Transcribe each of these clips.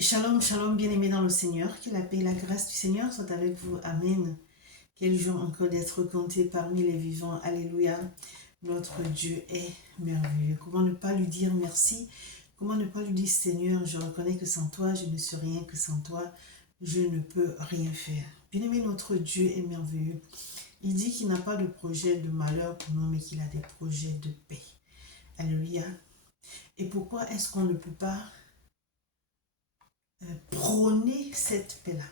Shalom, shalom, bien-aimés dans le Seigneur, que la paix et la grâce du Seigneur soient avec vous. Amen. Quel jour encore d'être compté parmi les vivants. Alléluia. Notre Dieu est merveilleux. Comment ne pas lui dire merci? Comment ne pas lui dire Seigneur, je reconnais que sans toi, je ne suis rien, que sans toi, je ne peux rien faire. Bien-aimé, notre Dieu est merveilleux. Il dit qu'il n'a pas de projet de malheur pour nous, mais qu'il a des projets de paix. Alléluia. Et pourquoi est-ce qu'on ne peut pas prôner cette paix-là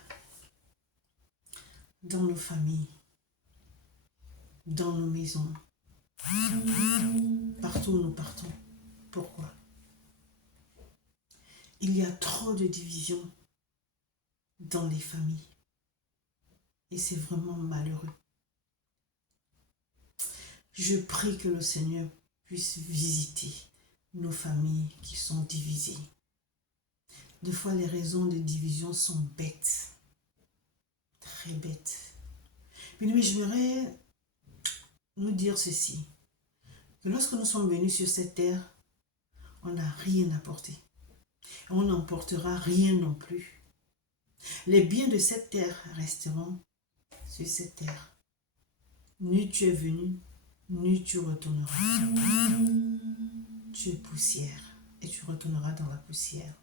dans nos familles, dans nos maisons, partout où nous partons? Pourquoi? Il y a trop de divisions dans les familles et c'est vraiment malheureux. Je prie que le Seigneur puisse visiter nos familles qui sont divisées. Des fois, les raisons de division sont bêtes, très bêtes. Mais j'aimerais nous dire ceci, que lorsque nous sommes venus sur cette terre, on n'a rien apporté. On n'emportera rien non plus. Les biens de cette terre resteront sur cette terre. Ni tu es venu, ni tu retourneras. Tu es poussière et tu retourneras dans la poussière.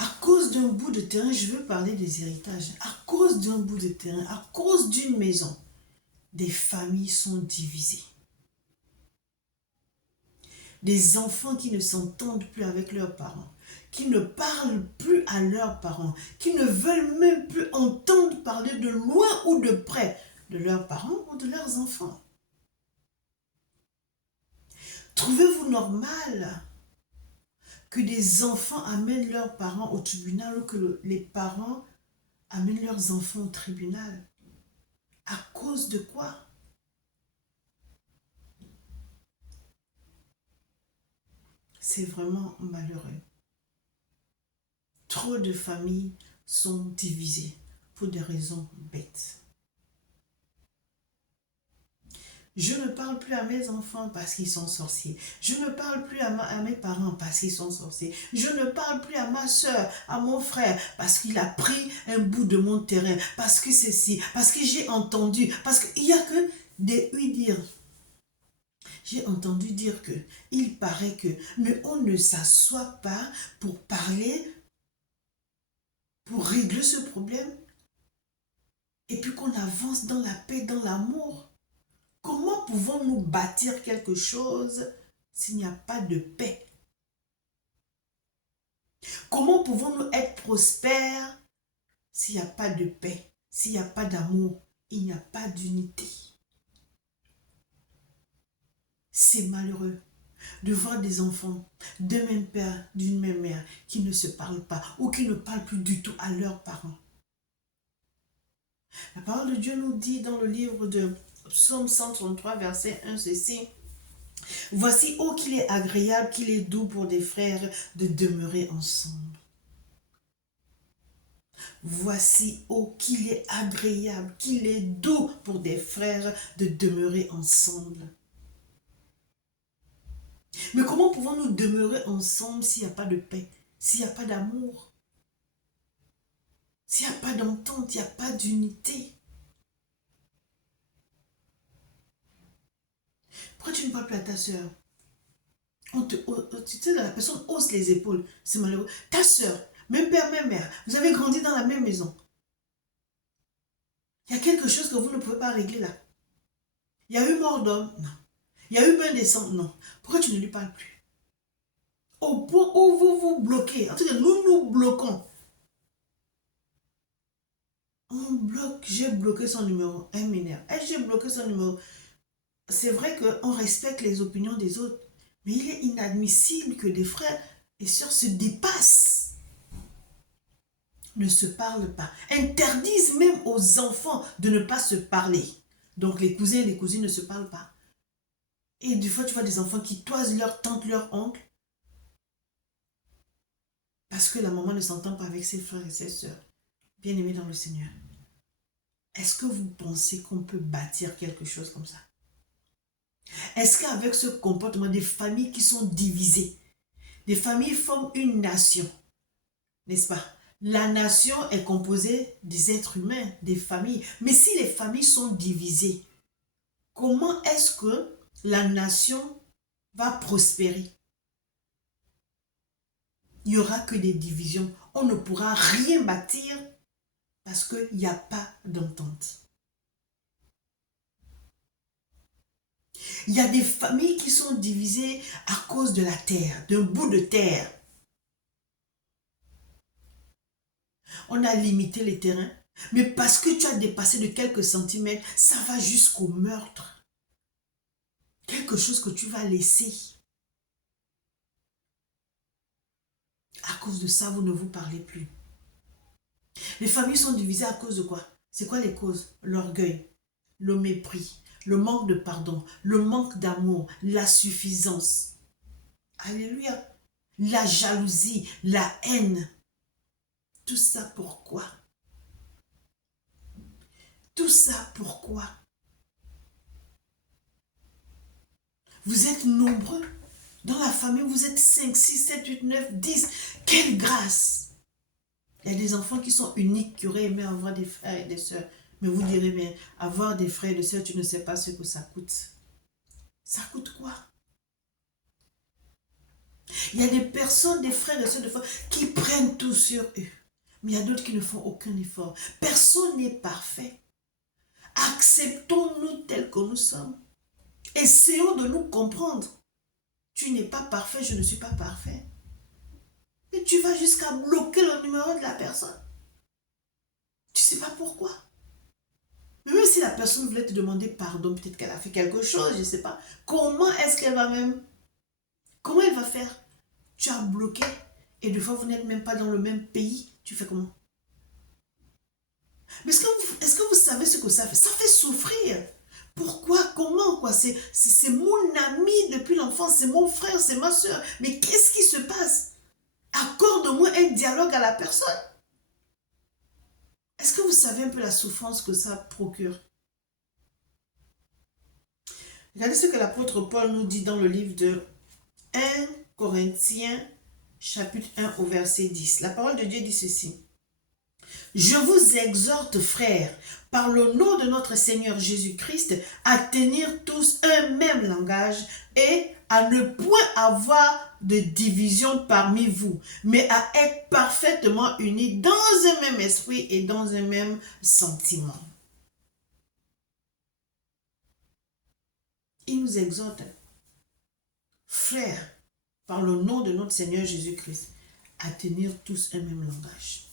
À cause d'un bout de terrain, je veux parler des héritages. À cause d'un bout de terrain, à cause d'une maison, des familles sont divisées. Des enfants qui ne s'entendent plus avec leurs parents, qui ne parlent plus à leurs parents, qui ne veulent même plus entendre parler de loin ou de près de leurs parents ou de leurs enfants. Trouvez-vous normal que des enfants amènent leurs parents au tribunal ou que les parents amènent leurs enfants au tribunal? À cause de quoi? C'est vraiment malheureux. Trop de familles sont divisées pour des raisons bêtes. Je ne parle plus à mes enfants parce qu'ils sont sorciers. Je ne parle plus à mes parents parce qu'ils sont sorciers. Je ne parle plus à ma soeur, à mon frère parce qu'il a pris un bout de mon terrain. Parce que ceci, parce que j'ai entendu, parce qu'il n'y a que des oui-dire. J'ai entendu dire que il paraît que, mais on ne s'assoit pas pour parler, pour régler ce problème et puis qu'on avance dans la paix, dans l'amour. Comment pouvons-nous bâtir quelque chose s'il n'y a pas de paix? Comment pouvons-nous être prospères s'il n'y a pas de paix, s'il n'y a pas d'amour, il n'y a pas d'unité? C'est malheureux de voir des enfants d'un même père, d'une même mère qui ne se parlent pas ou qui ne parlent plus du tout à leurs parents. La parole de Dieu nous dit dans le livre de Psaume 133, verset 1, ceci: voici, oh, qu'il est agréable, qu'il est doux pour des frères de demeurer ensemble. Voici, oh, qu'il est agréable, qu'il est doux pour des frères de demeurer ensemble. Mais comment pouvons-nous demeurer ensemble s'il n'y a pas de paix, s'il n'y a pas d'amour, s'il n'y a pas d'entente, il n'y a pas d'unité? Pourquoi tu ne parles plus à ta soeur? Tu sais, la personne hausse les épaules, c'est malheureux. Ta soeur, même père, même mère, vous avez grandi dans la même maison. Il y a quelque chose que vous ne pouvez pas régler là. Il y a eu mort d'homme? Non. Il y a eu bain de sang? Non. Pourquoi tu ne lui parles plus? Au point où vous vous bloquez. En tout cas, nous nous bloquons. On bloque. J'ai bloqué son numéro. Elle m'énerve. J'ai bloqué son numéro. C'est vrai qu'on respecte les opinions des autres. Mais il est inadmissible que des frères et sœurs se dépassent. Ne se parlent pas. Interdisent même aux enfants de ne pas se parler. Donc les cousins et les cousines ne se parlent pas. Et des fois, tu vois des enfants qui toisent leur tante, leur oncle, parce que la maman ne s'entend pas avec ses frères et ses sœurs. Bien-aimés dans le Seigneur, est-ce que vous pensez qu'on peut bâtir quelque chose comme ça? Est-ce qu'avec ce comportement des familles qui sont divisées, des familles forment une nation, n'est-ce pas? La nation est composée des êtres humains, des familles. Mais si les familles sont divisées, comment est-ce que la nation va prospérer? Il n'y aura que des divisions. On ne pourra rien bâtir parce qu'il n'y a pas d'entente. Il y a des familles qui sont divisées à cause de la terre, d'un bout de terre. On a limité les terrains, mais parce que tu as dépassé de quelques centimètres, ça va jusqu'au meurtre. Quelque chose que tu vas laisser. À cause de ça, vous ne vous parlez plus. Les familles sont divisées à cause de quoi? C'est quoi les causes? L'orgueil, le mépris, le manque de pardon, le manque d'amour, la suffisance. Alléluia. La jalousie, la haine. Tout ça pourquoi? Tout ça pourquoi? Vous êtes nombreux. Dans la famille, vous êtes 5, 6, 7, 8, 9, 10. Quelle grâce! Il y a des enfants qui sont uniques, qui auraient aimé avoir des frères et des sœurs. Mais vous direz, mais avoir des frères et des sœurs, tu ne sais pas ce que ça coûte. Ça coûte quoi? Il y a des personnes, des frères et des sœurs de foi, qui prennent tout sur eux. Mais il y a d'autres qui ne font aucun effort. Personne n'est parfait. Acceptons-nous tels que nous sommes. Essayons de nous comprendre. Tu n'es pas parfait, je ne suis pas parfait. Et tu vas jusqu'à bloquer le numéro de la personne. Tu ne sais pas pourquoi. Même si la personne voulait te demander pardon, peut-être qu'elle a fait quelque chose, je ne sais pas. Comment est-ce qu'elle va même... Comment elle va faire? Tu as bloqué et des fois vous n'êtes même pas dans le même pays. Tu fais comment? Mais est-ce que vous savez ce que ça fait? Ça fait souffrir. Pourquoi? Comment? Quoi? C'est mon ami depuis l'enfance, c'est mon frère, c'est ma soeur. Mais qu'est-ce qui se passe? Accorde-moi un dialogue à la personne. Est-ce que vous savez un peu la souffrance que ça procure? Regardez ce que l'apôtre Paul nous dit dans le livre de 1 Corinthiens, chapitre 1 au verset 10. La parole de Dieu dit ceci. Je vous exhorte, frères, par le nom de notre Seigneur Jésus-Christ, à tenir tous un même langage et à ne point avoir de division parmi vous, mais à être parfaitement unis dans un même esprit et dans un même sentiment. Il nous exhorte, frères, par le nom de notre Seigneur Jésus-Christ, à tenir tous un même langage.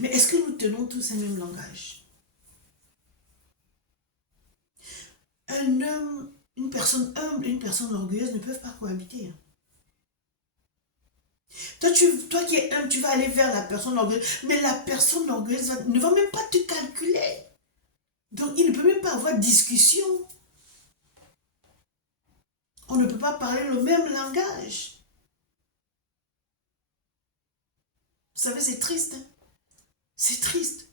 Mais est-ce que nous tenons tous un même langage? Un homme, une personne humble et une personne orgueilleuse ne peuvent pas cohabiter. Toi qui es humble, tu vas aller vers la personne orgueilleuse, mais la personne orgueilleuse ne va même pas te calculer. Donc, il ne peut même pas avoir de discussion. On ne peut pas parler le même langage. Vous savez, c'est triste. Hein? C'est triste.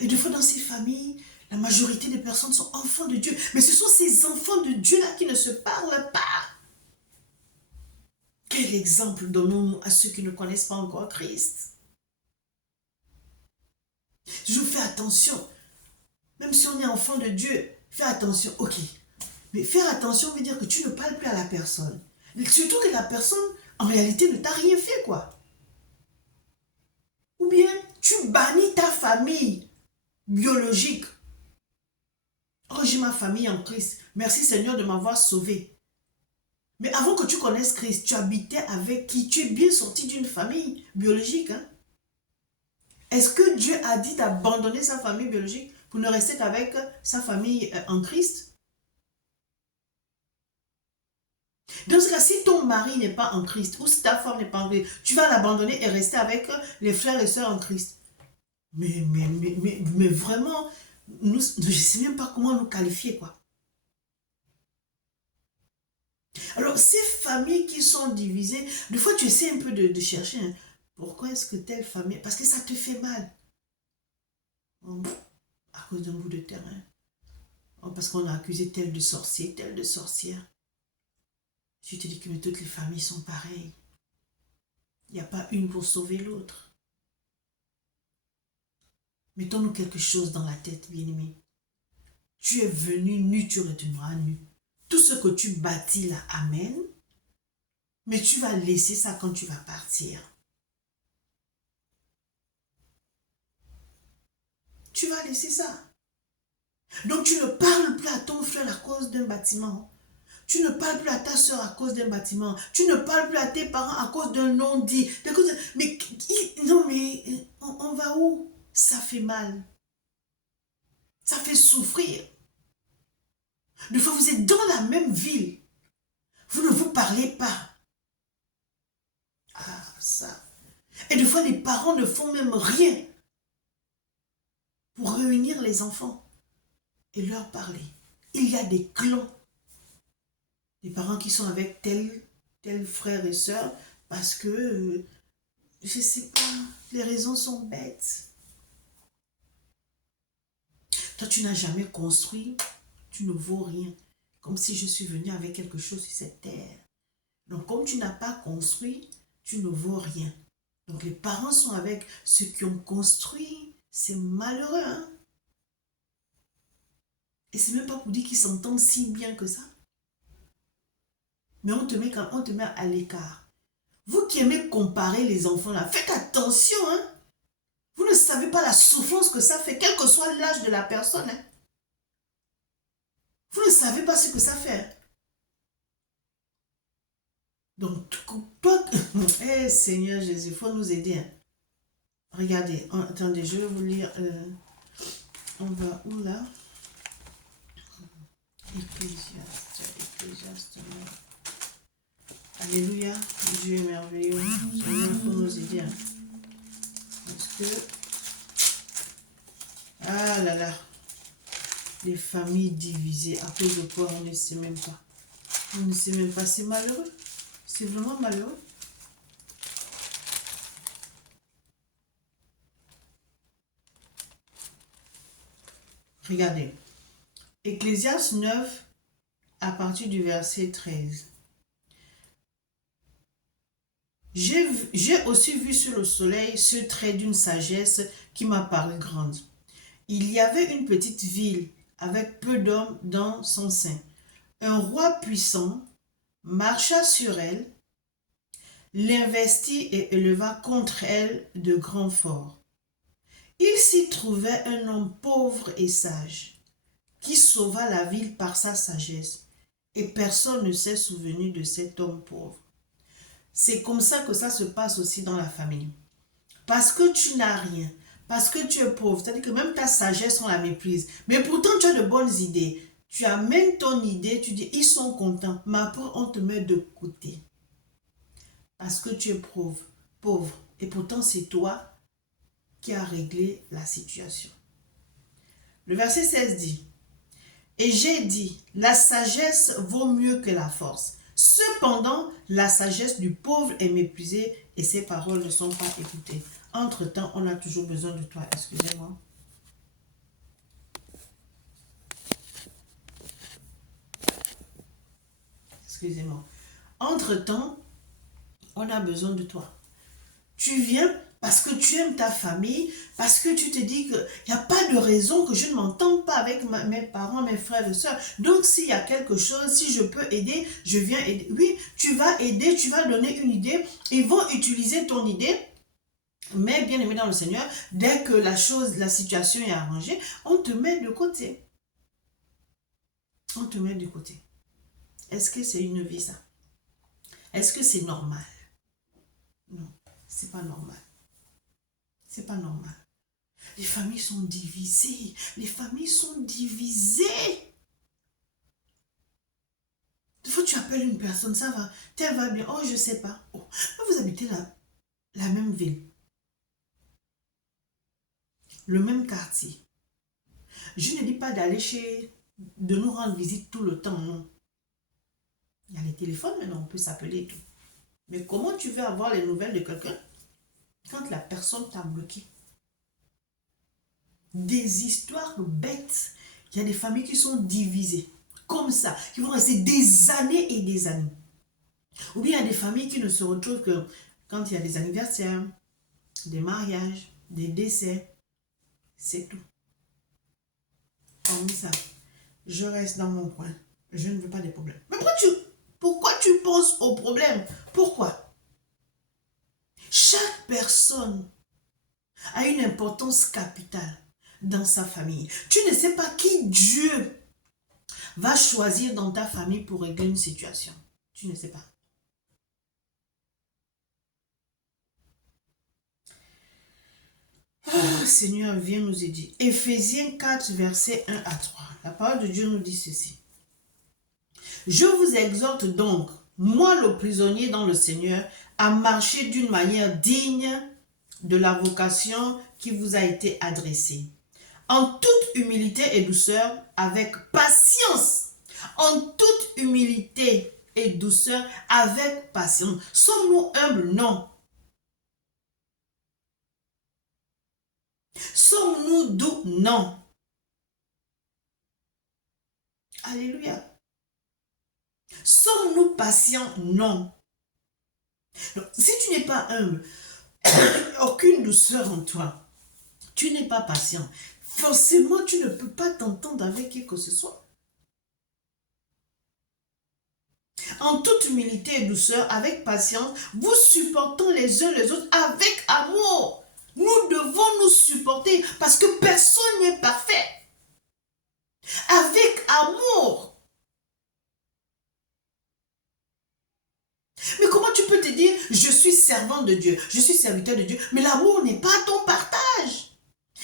Et des fois, dans ces familles, la majorité des personnes sont enfants de Dieu. Mais ce sont ces enfants de Dieu-là qui ne se parlent pas. Quel exemple donnons-nous à ceux qui ne connaissent pas encore Christ? Je fais attention. Même si on est enfant de Dieu, fais attention. Ok. Mais faire attention veut dire que tu ne parles plus à la personne. Surtout que la personne, en réalité, ne t'a rien fait, quoi. Ou bien, tu bannis ta famille biologique. Oh, j'ai ma famille en Christ. Merci Seigneur de m'avoir sauvé. Mais avant que tu connaisses Christ, tu habitais avec qui? Tu es bien sorti d'une famille biologique. Hein? Est-ce que Dieu a dit d'abandonner sa famille biologique pour ne rester qu'avec sa famille en Christ? Dans ce cas, si ton mari n'est pas en Christ, ou si ta femme n'est pas en Christ, tu vas l'abandonner et rester avec les frères et sœurs en Christ. Mais vraiment, je ne sais même pas comment nous qualifier, quoi. Alors, ces familles qui sont divisées, des fois, tu essaies un peu de chercher. Hein, pourquoi est-ce que telle famille... Parce que ça te fait mal. Oh, à cause d'un bout de terrain. Oh, parce qu'on a accusé tel de sorcier, telle de sorcière. Tu te dis que mais toutes les familles sont pareilles. Il n'y a pas une pour sauver l'autre. Mettons-nous quelque chose dans la tête, bien-aimé. Tu es venu nu, tu retourneras nu. Tout ce que tu bâtis là, amen. Mais tu vas laisser ça quand tu vas partir. Tu vas laisser ça. Donc tu ne parles plus à ton frère à cause d'un bâtiment. Tu ne parles plus à ta soeur à cause d'un bâtiment. Tu ne parles plus à tes parents à cause d'un non-dit. Mais non, mais on va où? Ça fait mal. Ça fait souffrir. Des fois, vous êtes dans la même ville. Vous ne vous parlez pas. Ah, ça. Et des fois, les parents ne font même rien pour réunir les enfants et leur parler. Il y a des clans. Des parents qui sont avec tel frère et soeur parce que, je ne sais pas, les raisons sont bêtes. Toi, tu n'as jamais construit, tu ne vaux rien. Comme si je suis venu avec quelque chose sur cette terre. Donc, comme tu n'as pas construit, tu ne vaux rien. Donc, les parents sont avec ceux qui ont construit. C'est malheureux, hein? Et c'est même pas pour dire qu'ils s'entendent si bien que ça. Mais on te met à l'écart. Vous qui aimez comparer les enfants là, faites attention, hein? Vous ne savez pas la souffrance que ça fait, quel que soit l'âge de la personne, hein? Vous ne savez pas ce que ça fait. Donc, toi, hey, Seigneur Jésus, il faut nous aider, hein? Regardez, attendez, je vais vous lire. On va où là? Ecclésiaste. Alléluia, Dieu est merveilleux. Seigneur, il faut nous aider, hein? Parce que, ah là là, les familles divisées, à cause de quoi on ne sait même pas. On ne sait même pas, c'est malheureux. C'est vraiment malheureux. Regardez. Ecclésiaste 9, à partir du verset 13. J'ai aussi vu sur le soleil ce trait d'une sagesse qui m'a paru grande. Il y avait une petite ville avec peu d'hommes dans son sein. Un roi puissant marcha sur elle, l'investit et éleva contre elle de grands forts. Il s'y trouvait un homme pauvre et sage, qui sauva la ville par sa sagesse, et personne ne s'est souvenu de cet homme pauvre. C'est comme ça que ça se passe aussi dans la famille. Parce que tu n'as rien, parce que tu es pauvre, c'est-à-dire que même ta sagesse, on la méprise. Mais pourtant, tu as de bonnes idées. Tu amènes ton idée, tu dis, ils sont contents, mais après, on te met de côté. Parce que tu es pauvre. Et pourtant, c'est toi qui as réglé la situation. Le verset 16 dit, « Et j'ai dit, la sagesse vaut mieux que la force. Cependant, la sagesse du pauvre est méprisée et ses paroles ne sont pas écoutées. Entre-temps, on a toujours besoin de toi. » Excusez-moi. Excusez-moi. Entre-temps, on a besoin de toi. Tu viens parce que tu aimes ta famille, parce que tu te dis qu'il n'y a pas de raison que je ne m'entende pas avec mes parents, mes frères et sœurs. Donc, s'il y a quelque chose, si je peux aider, je viens aider. Oui, tu vas aider, tu vas donner une idée. Ils vont utiliser ton idée. Mais bien aimé dans le Seigneur, dès que la situation est arrangée, on te met de côté. On te met de côté. Est-ce que c'est une vie, ça? Est-ce que c'est normal? Non, c'est pas normal. C'est pas normal. Les familles sont divisées. Les familles sont divisées. Des fois, tu appelles une personne, ça va, elle va bien. Oh, je sais pas. Oh, vous habitez la même ville. Le même quartier. Je ne dis pas de nous rendre visite tout le temps, non. Il y a les téléphones maintenant, on peut s'appeler et tout. Mais comment tu veux avoir les nouvelles de quelqu'un quand la personne t'a bloqué? Des histoires bêtes. Il y a des familles qui sont divisées. Comme ça. Qui vont rester des années et des années. Ou bien il y a des familles qui ne se retrouvent que quand il y a des anniversaires, des mariages, des décès. C'est tout. Hormis ça, je reste dans mon coin. Je ne veux pas des problèmes. Mais pourquoi tu penses aux problèmes? Pourquoi? Chaque personne a une importance capitale dans sa famille. Tu ne sais pas qui Dieu va choisir dans ta famille pour régler une situation. Tu ne sais pas. Oh, Seigneur, viens nous aider. Éphésiens 4, versets 1 à 3. La parole de Dieu nous dit ceci. Je vous exhorte donc, moi le prisonnier dans le Seigneur, à marcher d'une manière digne de la vocation qui vous a été adressée. En toute humilité et douceur, avec patience. En toute humilité et douceur, avec patience. Sommes-nous humbles? Non. Sommes-nous doux? Non. Alléluia. Sommes-nous patients? Non. Donc, si tu n'es pas humble, aucune douceur en toi, tu n'es pas patient, forcément tu ne peux pas t'entendre avec qui que ce soit. En toute humilité et douceur, avec patience, vous supportons les uns les autres avec amour. Nous devons nous supporter parce que personne n'est parfait. Avec amour. Mais comment tu peux te dire, je suis servant de Dieu, je suis serviteur de Dieu, mais l'amour n'est pas ton partage.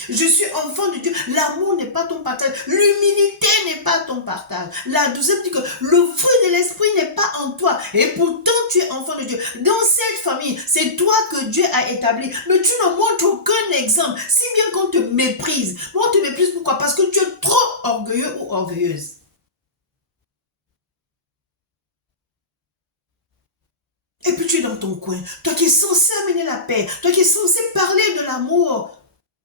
Je suis enfant de Dieu, l'amour n'est pas ton partage, l'humilité n'est pas ton partage. La douceur dit que le fruit de l'esprit n'est pas en toi, et pourtant tu es enfant de Dieu. Dans cette famille, c'est toi que Dieu a établi, mais tu ne montres aucun exemple, si bien qu'on te méprise. On te méprise pourquoi? Parce que tu es trop orgueilleux ou orgueilleuse. Et puis tu es dans ton coin, toi qui es censé amener la paix, toi qui es censé parler de l'amour,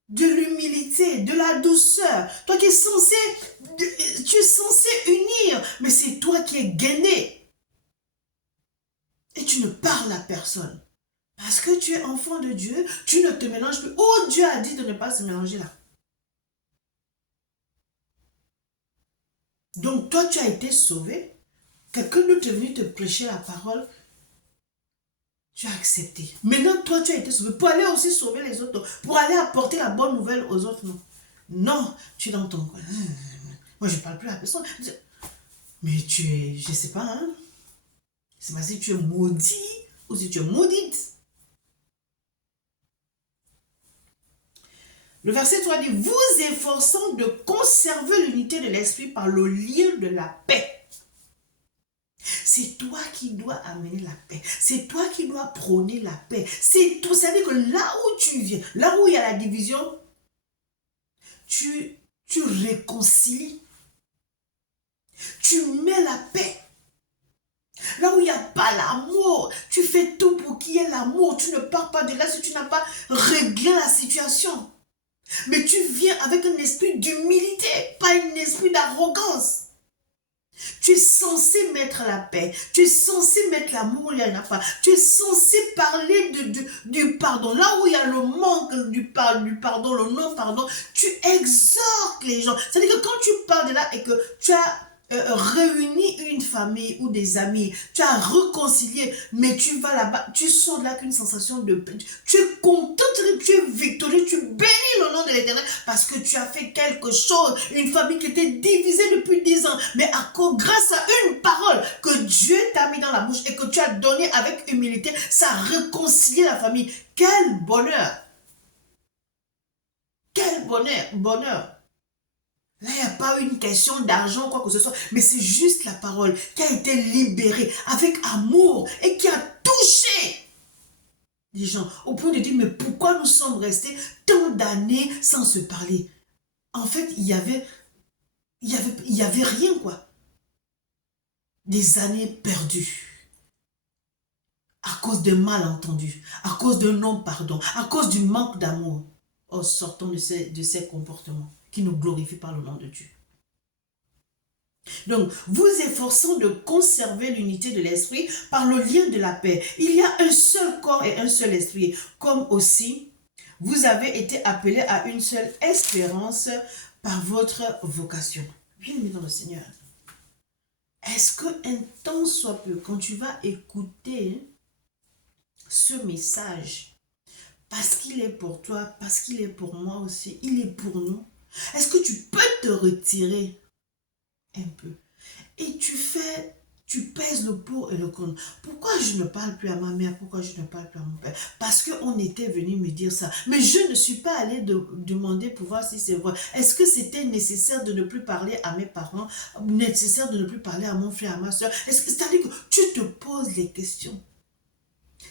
de l'humilité, de la douceur. Toi qui es censé, tu es censé unir, mais c'est toi qui es gainé. Et tu ne parles à personne. Parce que tu es enfant de Dieu, tu ne te mélanges plus. Oh, Dieu a dit de ne pas se mélanger là. Donc toi, tu as été sauvé. Quelqu'un d'autre est venu te prêcher la parole. Tu as accepté. Maintenant, toi, tu as été sauvé pour aller aussi sauver les autres. Pour aller apporter la bonne nouvelle aux autres. Non, non, tu es dans ton coin. Moi, je ne parle plus à personne. Mais tu es, je ne sais pas, hein. C'est pas si tu es maudit ou si tu es maudite. Le verset 3 dit, vous efforçant de conserver l'unité de l'esprit par le lien de la paix. C'est toi qui dois amener la paix. C'est toi qui dois prôner la paix. C'est tout. Ça veut dire que là où tu viens, là où il y a la division, tu réconcilies. Tu mets la paix. Là où il n'y a pas l'amour, tu fais tout pour qu'il y ait l'amour. Tu ne pars pas de là si tu n'as pas réglé la situation. Mais tu viens avec un esprit d'humilité, pas un esprit d'arrogance. Tu es censé mettre la paix. Tu es censé mettre l'amour, il n'y en a pas. Tu es censé parler du pardon. Là où il y a le manque du pardon, le non-pardon, tu exhortes les gens. C'est-à-dire que quand tu parles de là et que tu as réuni une famille ou des amis, tu as réconcilié, mais tu vas là-bas, tu sors de là qu'une sensation de paix. Tu es content, tu es victorieux, tu bénis le nom de l'Éternel parce que tu as fait quelque chose. Une famille qui était divisée depuis 10 ans, mais grâce à une parole que Dieu t'a mis dans la bouche et que tu as donné avec humilité, ça a réconcilié la famille. Quel bonheur! Quel bonheur! Là, il n'y a pas une question d'argent ou quoi que ce soit, mais c'est juste la parole qui a été libérée avec amour et qui a touché les gens au point de dire, mais pourquoi nous sommes restés tant d'années sans se parler? En fait, il y avait rien, quoi. Des années perdues à cause de malentendus, à cause de non-pardon, à cause du manque d'amour. Oh, sortons de ces comportements qui nous glorifient par le nom de Dieu. Donc, vous efforçant de conserver l'unité de l'esprit par le lien de la paix. Il y a un seul corps et un seul esprit, comme aussi vous avez été appelés à une seule espérance par votre vocation. Bien-aimé dans le Seigneur, est-ce qu'un temps soit peu, quand tu vas écouter ce message, parce qu'il est pour toi, parce qu'il est pour moi aussi, il est pour nous, est-ce que tu peux te retirer un peu et tu pèses le pour et le contre. Pourquoi je ne parle plus à ma mère? Pourquoi je ne parle plus à mon père? Parce qu'on était venu me dire ça. Mais je ne suis pas allée demander pour voir si c'est vrai. Est-ce que c'était nécessaire de ne plus parler à mes parents? Nécessaire de ne plus parler à mon frère, à ma soeur? C'est-à-dire que tu te poses les questions.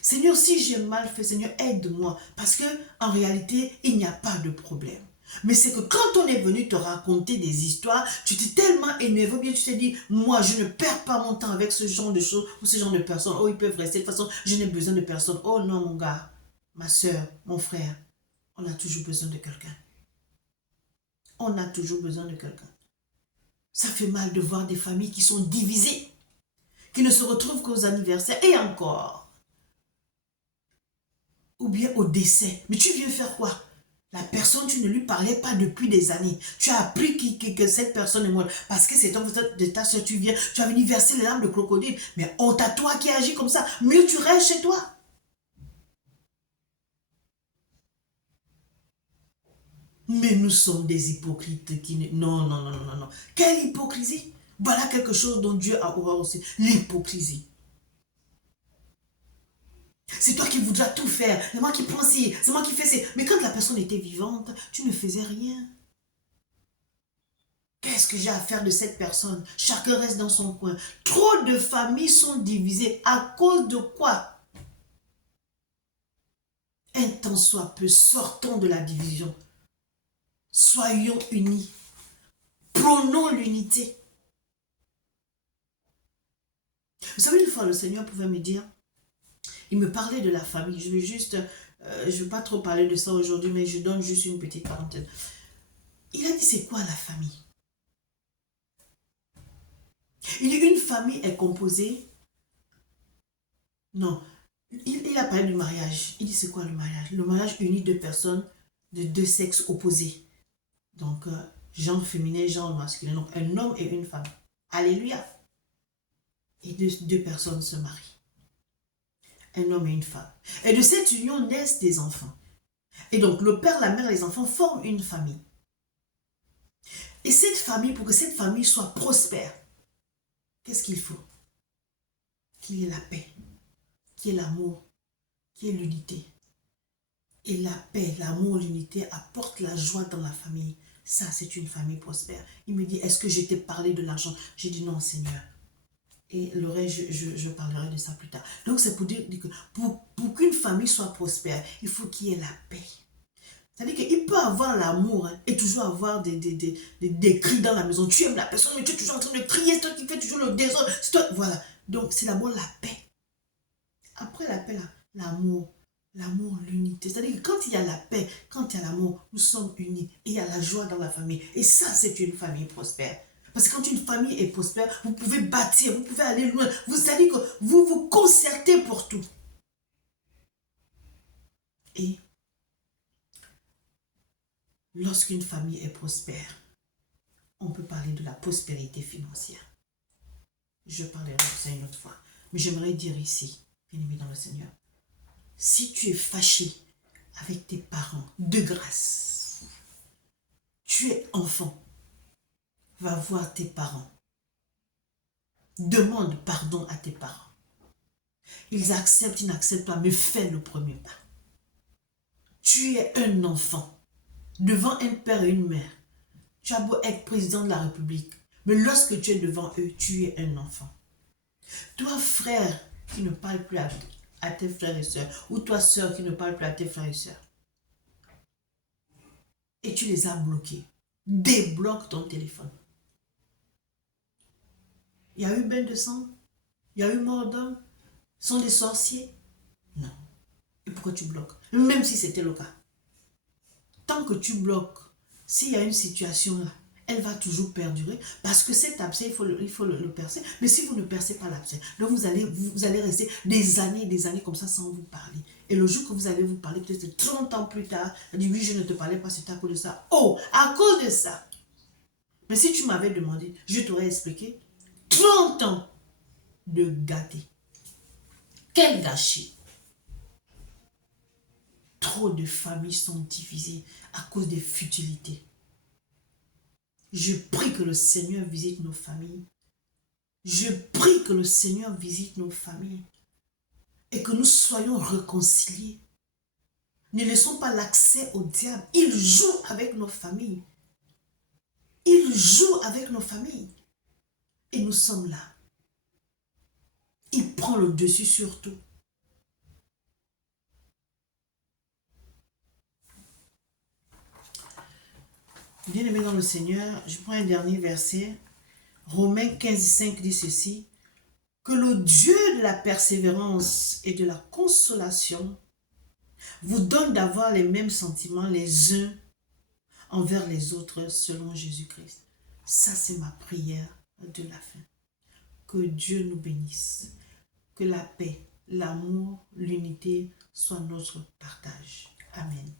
Seigneur, si j'ai mal fait, Seigneur, aide-moi. Parce que en réalité, il n'y a pas de problème. Mais c'est que quand on est venu te raconter des histoires, tu t'es tellement énervé, bien tu t'es dit, moi je ne perds pas mon temps avec ce genre de choses ou ce genre de personnes. Oh, ils peuvent rester, de toute façon, je n'ai besoin de personne. Oh non, mon gars, ma soeur, mon frère, on a toujours besoin de quelqu'un. On a toujours besoin de quelqu'un. Ça fait mal de voir des familles qui sont divisées, qui ne se retrouvent qu'aux anniversaires et encore. Ou bien au décès. Mais tu viens faire quoi? La personne, tu ne lui parlais pas depuis des années. Tu as appris que cette personne est morte. Parce que c'est de ta soeur, tu viens, tu as venu verser les larmes de crocodile. Mais honte à toi qui agis comme ça. Mieux tu restes chez toi. Mais nous sommes des hypocrites qui ne... Non, non, non, non, non. Quelle hypocrisie! Voilà quelque chose dont Dieu a horreur aussi. L'hypocrisie. C'est toi qui voudras tout faire. C'est moi qui prends ci, c'est moi qui fais ci. Mais quand la personne était vivante, tu ne faisais rien. Qu'est-ce que j'ai à faire de cette personne? Chacun reste dans son coin. Trop de familles sont divisées. À cause de quoi? Un temps soit peu, sortons de la division. Soyons unis. Prônons l'unité. Vous savez, une fois, le Seigneur pouvait me dire, il me parlait de la famille. Je ne vais pas trop parler de ça aujourd'hui, mais je donne juste une petite parenthèse. Il a dit, c'est quoi la famille? Il dit, une famille est composée. Non, il a parlé du mariage. Il dit, c'est quoi le mariage? Le mariage unit deux personnes de deux sexes opposés. Donc, genre féminin, genre masculin. Donc, un homme et une femme. Alléluia. Et deux personnes se marient. Un homme et une femme. Et de cette union naissent des enfants. Et donc, le père, la mère et les enfants forment une famille. Et cette famille, pour que cette famille soit prospère, qu'est-ce qu'il faut? Qu'il y ait la paix, qu'il y ait l'amour, qu'il y ait l'unité. Et la paix, l'amour, l'unité apportent la joie dans la famille. Ça, c'est une famille prospère. Il me dit, est-ce que je t'ai parlé de l'argent? J'ai dit non, Seigneur. Et le reste, je parlerai de ça plus tard. Donc, c'est pour dire que pour qu'une famille soit prospère, il faut qu'il y ait la paix. C'est-à-dire qu'il peut avoir l'amour et toujours avoir des cris dans la maison. Tu aimes la personne, mais tu es toujours en train de crier, c'est toi qui fais toujours le désordre. Voilà. Donc, c'est d'abord la paix. Après la paix, l'amour. L'amour, l'unité. C'est-à-dire que quand il y a la paix, quand il y a l'amour, nous sommes unis et il y a la joie dans la famille. Et ça, c'est une famille prospère. Parce que quand une famille est prospère, vous pouvez bâtir, vous pouvez aller loin. Vous savez que vous vous concertez pour tout. Et lorsqu'une famille est prospère, on peut parler de la prospérité financière. Je parlerai de ça une autre fois. Mais j'aimerais dire ici, bien-aimé dans le Seigneur, si tu es fâché avec tes parents, de grâce, tu es enfant, va voir tes parents. Demande pardon à tes parents. Ils acceptent, ils n'acceptent pas, mais fais le premier pas. Tu es un enfant devant un père et une mère. Tu as beau être président de la République, mais lorsque tu es devant eux, tu es un enfant. Toi, frère, qui ne parle plus à tes frères et sœurs, ou toi, sœur, qui ne parle plus à tes frères et sœurs, et tu les as bloqués, débloque ton téléphone. Il y a eu bain de sang? Il y a eu mort d'homme? Sont des sorciers? Non. Et pourquoi tu bloques? Même si c'était le cas. Tant que tu bloques, s'il y a une situation là, elle va toujours perdurer parce que cet abcès, il faut le percer. Mais si vous ne percez pas l'abcès, donc vous allez rester des années comme ça sans vous parler. Et le jour que vous allez vous parler, peut-être 30 ans plus tard, elle dit oui, je ne te parlais pas, c'était à cause de ça. Oh, à cause de ça. Mais si tu m'avais demandé, je t'aurais expliqué 30 ans de gâté. Quel gâchis. Trop de familles sont divisées à cause des futilités. Je prie que le Seigneur visite nos familles. Je prie que le Seigneur visite nos familles et que nous soyons réconciliés. Ne laissons pas l'accès au diable. Il joue avec nos familles. Il joue avec nos familles. Et nous sommes là. Il prend le dessus sur tout. Bien-aimé dans le Seigneur, je prends un dernier verset. Romains 15:5 dit ceci. Que le Dieu de la persévérance et de la consolation vous donne d'avoir les mêmes sentiments les uns envers les autres selon Jésus-Christ. Ça, c'est ma prière de la fin. Que Dieu nous bénisse. Que la paix, l'amour, l'unité soient notre partage. Amen.